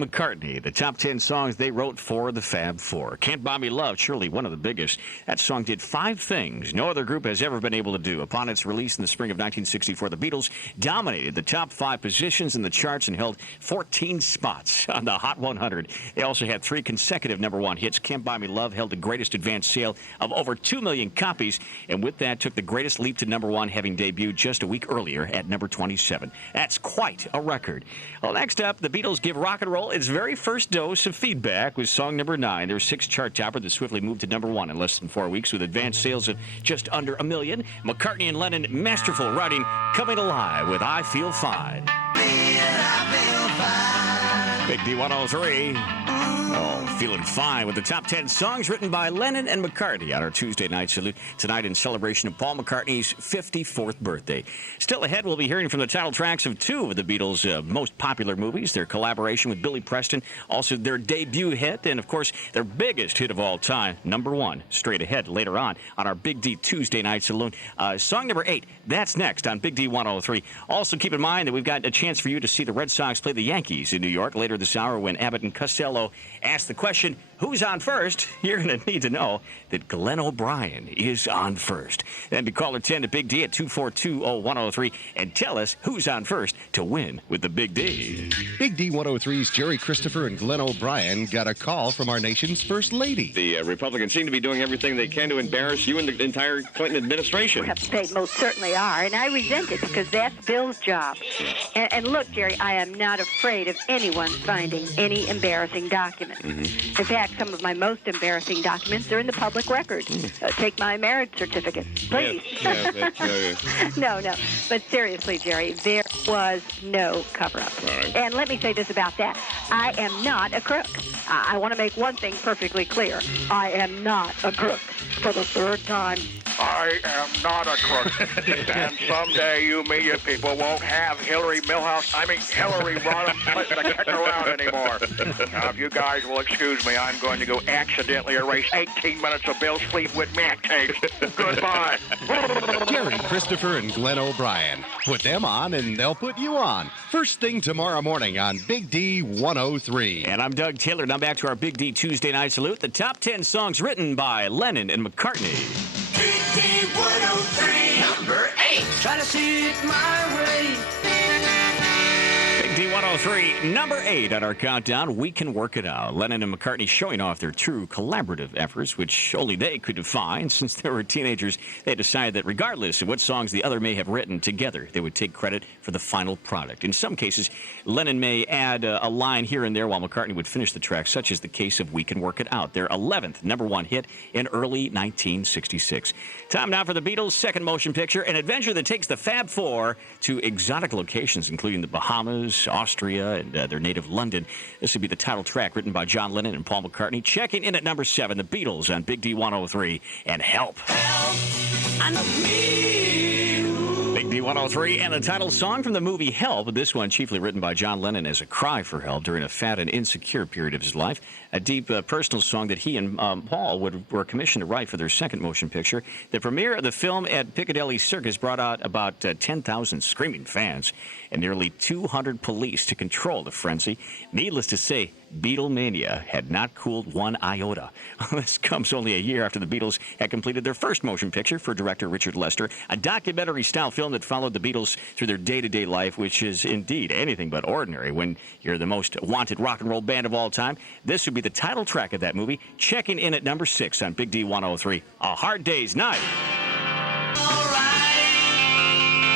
McCartney, the top 10 songs they wrote for the Fab Four. Can't Buy Me Love, surely one of the biggest. That song did 5 things no other group has ever been able to do. Upon its release in the spring of 1964, the Beatles dominated the top 5 positions in the charts and held 14 spots on the Hot 100. They also had 3 consecutive #1 hits. Can't Buy Me Love held the greatest advance sale of over 2 million copies, and with that took the greatest leap to #1, having debuted just a week earlier at number 27. That's quite a record. Well, next up, the Beatles give rock and roll its very first dose of feedback with song number 9, their 6th chart topper that swiftly moved to #1 in less than 4 weeks with advanced sales of just under 1 million. McCartney and Lennon, masterful writing, coming alive with I Feel Fine. Big D 103. Oh, feeling fine with the top 10 songs written by Lennon and McCartney on our Tuesday night salute tonight in celebration of Paul McCartney's 54th birthday. Still ahead, we'll be hearing from the title tracks of 2 of the Beatles' most popular movies, their collaboration with Billy Preston, also their debut hit, and of course, their biggest hit of all time, #1, straight ahead later on our Big D Tuesday night salute. Song number 8, that's next on Big D 103. Also, keep in mind that we've got a chance for you to see the Red Sox play the Yankees in New York later this hour when Abbott and Costello ask the question, who's on first? You're going to need to know that Glenn O'Brien is on first. Then be caller 10 to Big D at 242-0103 and tell us who's on first to win with the Big D. Big D 103's Jerry Christopher and Glenn O'Brien got a call from our nation's First Lady. The Republicans seem to be doing everything they can to embarrass you and the entire Clinton administration. Well, they most certainly are, and I resent it because that's Bill's job. And look, Jerry, I am not afraid of anyone finding any embarrassing documents. In fact, some of my most embarrassing documents are in the public record. Take my marriage certificate, please. No. But seriously, Jerry, there was no cover-up. Right. And let me say this about that. I am not a crook. I want to make one thing perfectly clear. I am not a crook for the 3rd time. I am not a crook. And someday you media people won't have Hillary Rodham to kick around anymore. Now, if you guys will excuse me, I'm going to go accidentally erase 18 minutes of Bill Fleetwood Mac tapes. Goodbye. Jerry Christopher and Glenn O'Brien. Put them on and they'll put you on. First thing tomorrow morning on Big D 103. And I'm Doug Taylor. Now back to our Big D Tuesday night salute. The top 10 songs written by Lennon and McCartney. Big D 103, number 8. Try to see it my way. Big D 103, number 8 on our countdown. We Can Work It Out. Lennon and McCartney showing off their true collaborative efforts, which only they could define. Since they were teenagers, they decided that regardless of what songs the other may have written together, they would take credit for the final product. In some cases, Lennon may add a line here and there while McCartney would finish the track, such as the case of We Can Work It Out, their 11th #1 hit in early 1966. Time now for the Beatles' second motion picture, an adventure that takes the Fab Four to exotic locations, including the Bahamas, Austria, and their native London. This would be the title track written by John Lennon and Paul McCartney. Checking in at number 7, the Beatles on Big D 103 and Help. Help, I know me. Big D 103 and the title song from the movie Help. This one chiefly written by John Lennon as a cry for help during a fat and insecure period of his life. A deep personal song that he and Paul were commissioned to write for their second motion picture. The premiere of the film at Piccadilly Circus brought out about 10,000 screaming fans and nearly 200 police to control the frenzy. Needless to say, Beatlemania had not cooled one iota. This comes only a year after the Beatles had completed their first motion picture for director Richard Lester, a documentary-style film that followed the Beatles through their day-to-day life, which is indeed anything but ordinary when you're the most wanted rock and roll band of all time. This would be the title track of that movie, checking in at number 6 on Big D 103, A Hard Day's Night.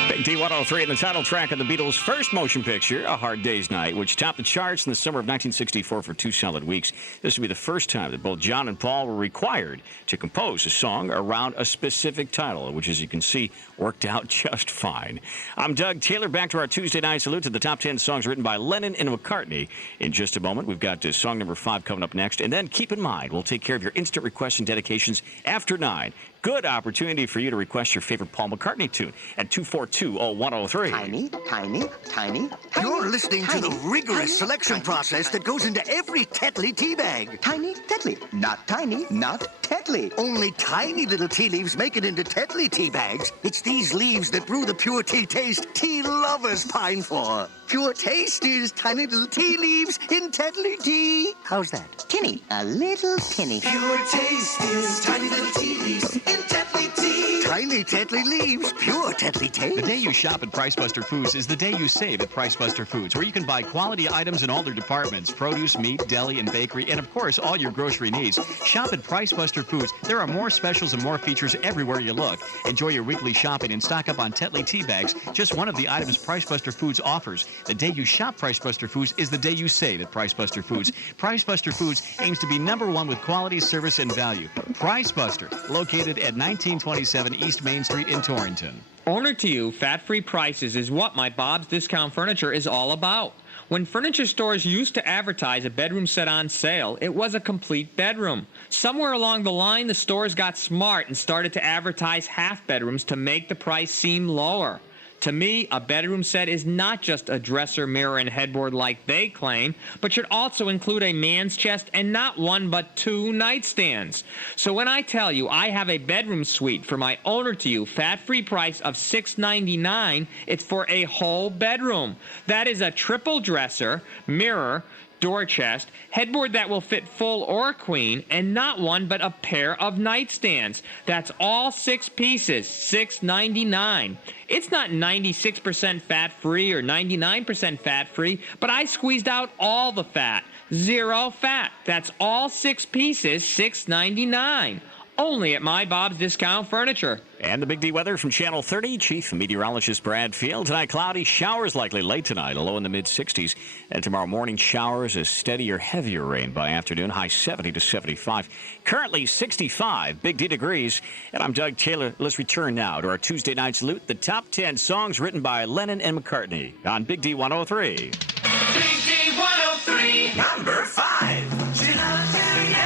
Big D 103 and the title track of the Beatles' first motion picture, A Hard Day's Night, which topped the charts in the summer of 1964 for 2 solid weeks. This would be the first time that both John and Paul were required to compose a song around a specific title, which, as you can see, worked out just fine. I'm Doug Taylor. Back to our Tuesday night salute to the top 10 songs written by Lennon and McCartney. In just a moment, we've got song number 5 coming up next. And then keep in mind, we'll take care of your instant requests and dedications after 9. Good opportunity for you to request your favorite Paul McCartney tune at 242-0103. Tiny, tiny, tiny. You're listening to the rigorous selection process that goes into every Tetley tea bag. Tiny Tetley. Not tiny, not Tetley. Only tiny little tea leaves make it into Tetley tea bags. It's these leaves that brew the pure tea taste tea lovers pine for. Pure taste is tiny little tea leaves in Tetley tea. How's that? Tinny, a little tinny. Pure taste is tiny little tea leaves in Tetley tea. Tiny Tetley leaves, pure Tetley taste. The day you shop at Price Buster Foods is the day you save at Price Buster Foods, where you can buy quality items in all their departments: produce, meat, deli, and bakery, and of course, all your grocery needs. Shop at Price Buster Foods. There are more specials and more features everywhere you look. Enjoy your weekly shopping and stock up on Tetley tea bags, just one of the items Price Buster Foods offers. The day you shop Price Buster Foods is the day you save at Price Buster Foods. Price Buster Foods aims to be #1 with quality, service, and value. Price Buster, located at 1927 East Main Street in Torrington. Owner to you, fat-free prices is what my Bob's Discount Furniture is all about. When furniture stores used to advertise a bedroom set on sale, it was a complete bedroom. Somewhere along the line, the stores got smart and started to advertise half bedrooms to make the price seem lower. To me, a bedroom set is not just a dresser, mirror, and headboard like they claim, but should also include a man's chest and not one but 2 nightstands. So when I tell you I have a bedroom suite for my owner-to-you fat-free price of $6.99, it's for a whole bedroom. That is a triple dresser, mirror, door chest, headboard that will fit full or queen, and not one but a pair of nightstands. That's all 6 pieces, $6.99. It's not 96% fat-free or 99% fat-free, but I squeezed out all the fat. 0 fat. That's all 6 pieces, $6.99. Only at my Bob's Discount Furniture. And the Big D weather from Channel 30. Chief Meteorologist Brad Field. Tonight, cloudy, showers likely late tonight, a low in the mid-60s. And tomorrow morning, showers, a steadier, heavier rain by afternoon, high 70 to 75. Currently 65 Big D degrees. And I'm Doug Taylor. Let's return now to our Tuesday night salute. The top 10 songs written by Lennon and McCartney on Big D 103. Big D 103, number 5. She loves you, yeah.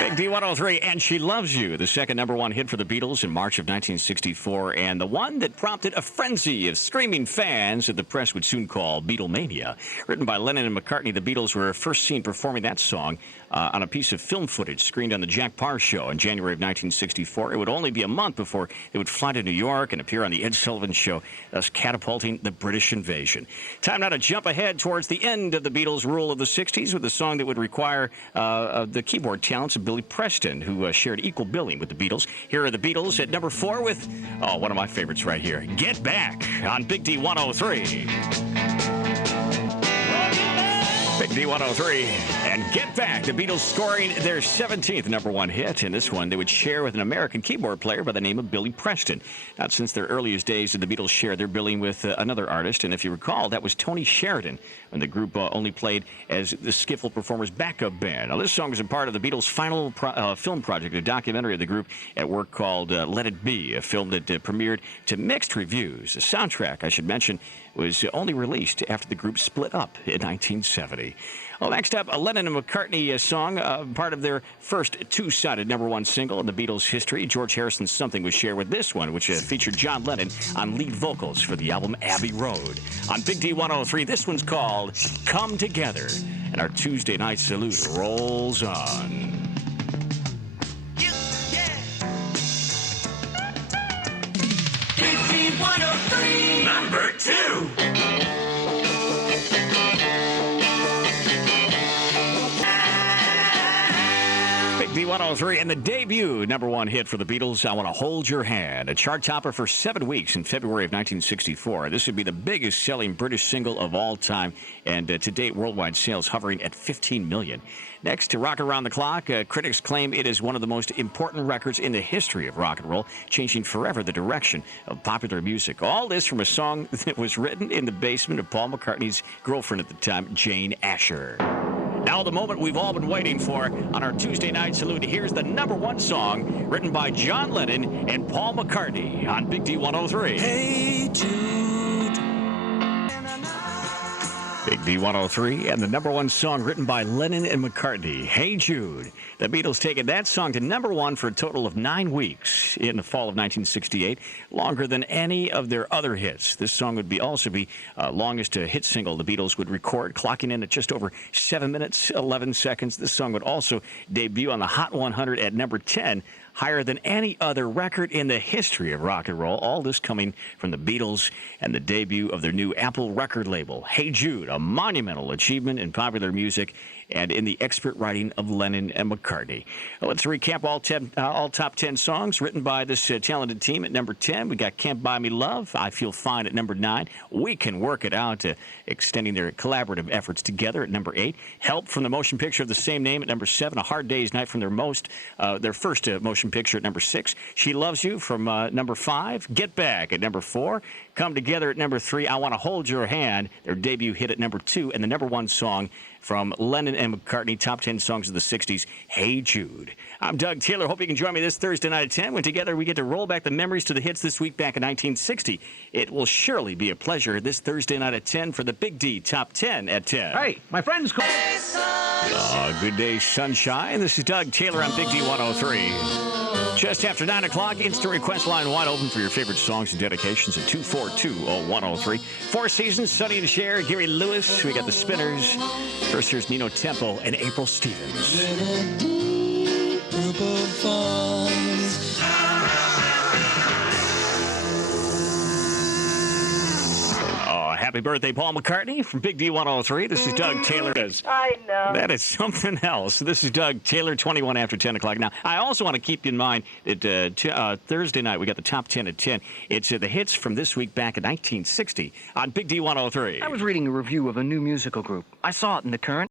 Big D 103, and She Loves You, the second #1 hit for the Beatles in March of 1964, and the one that prompted a frenzy of screaming fans that the press would soon call Beatlemania. Written by Lennon and McCartney, the Beatles were first seen performing that song on a piece of film footage screened on the Jack Parr Show in January of 1964. It would only be a month before they would fly to New York and appear on the Ed Sullivan Show, thus catapulting the British invasion. Time now to jump ahead towards the end of the Beatles' rule of the 60s with a song that would require the keyboard talents of Billy Preston, who shared equal billing with the Beatles. Here are the Beatles at number 4 with, one of my favorites right here, Get Back on Big D 103. Big D 103 and Get Back. The Beatles scoring their 17th #1 hit. In this one, they would share with an American keyboard player by the name of Billy Preston. Not since their earliest days did the Beatles share their billing with another artist. And if you recall, that was Tony Sheridan, when the group only played as the skiffle performer's backup band. Now, this song is a part of the Beatles' final film project, a documentary of the group at work called Let It Be, a film that premiered to mixed reviews. The soundtrack, I should mention, was only released after the group split up in 1970. Well, next up, a Lennon and McCartney song, part of their first 2-sided #1 single in the Beatles' history. George Harrison's Something was shared with this one, which featured John Lennon on lead vocals for the album Abbey Road. On Big D 103, this one's called Come Together. And our Tuesday night salute rolls on. Big D 103, number 2. Big D 103 and the debut #1 hit for the Beatles, I Want to Hold Your Hand, a chart topper for 7 weeks in February of 1964. This would be the biggest selling British single of all time, and to date, worldwide sales hovering at 15 million. Next to Rock Around the Clock, critics claim it is one of the most important records in the history of rock and roll, changing forever the direction of popular music. All this from a song that was written in the basement of Paul McCartney's girlfriend at the time, Jane Asher. Now the moment we've all been waiting for on our Tuesday night salute. Here's the #1 song written by John Lennon and Paul McCartney on Big D 103. Hey Jude. Big D 103 and the #1 song written by Lennon and McCartney, Hey Jude. The Beatles taking that song to #1 for a total of 9 weeks in the fall of 1968, longer than any of their other hits. This song would also be longest hit single the Beatles would record, clocking in at just over 7 minutes, 11 seconds. This song would also debut on the Hot 100 at number 10 higher than any other record in the history of rock and roll. All this coming from the Beatles and the debut of their new Apple record label, Hey Jude, a monumental achievement in popular music and in the expert writing of Lennon and McCartney. Well, let's recap all top 10 songs written by this talented team. At number 10, we got Can't Buy Me Love, I Feel Fine at number 9. We Can Work It Out, extending their collaborative efforts together at number 8. Help from the motion picture of the same name at number 7. A Hard Day's Night from their first motion picture at number 6. She Loves You from number 5. Get Back at number 4. Come Together at number 3. I Want to Hold Your Hand, their debut hit at number 2. And the number 1 song from Lennon and McCartney, top 10 songs of the 60s, Hey Jude. I'm Doug Taylor. Hope you can join me this Thursday night at 10 when together we get to roll back the memories to the hits this week back in 1960. It will surely be a pleasure this Thursday night at 10 for the Big D Top 10 at 10. Hey, my friend's called. Good day, sunshine. This is Doug Taylor on Big D 103. Just after 9 o'clock, instant request line wide open for your favorite songs and dedications at 242-0103. Four Seasons, Sonny and Cher, Gary Lewis. We got the Spinners. First, here's Nino Temple and April Stevens. Happy birthday, Paul McCartnney from Big D 103. This is Doug Taylor. I know. That is something else. This is Doug Taylor, 21 after 10 o'clock. Now, I also want to keep in mind that Thursday night we got the top 10 at 10. It's the hits from this week back in 1960 on Big D 103. I was reading a review of a new musical group. I saw it in the Current.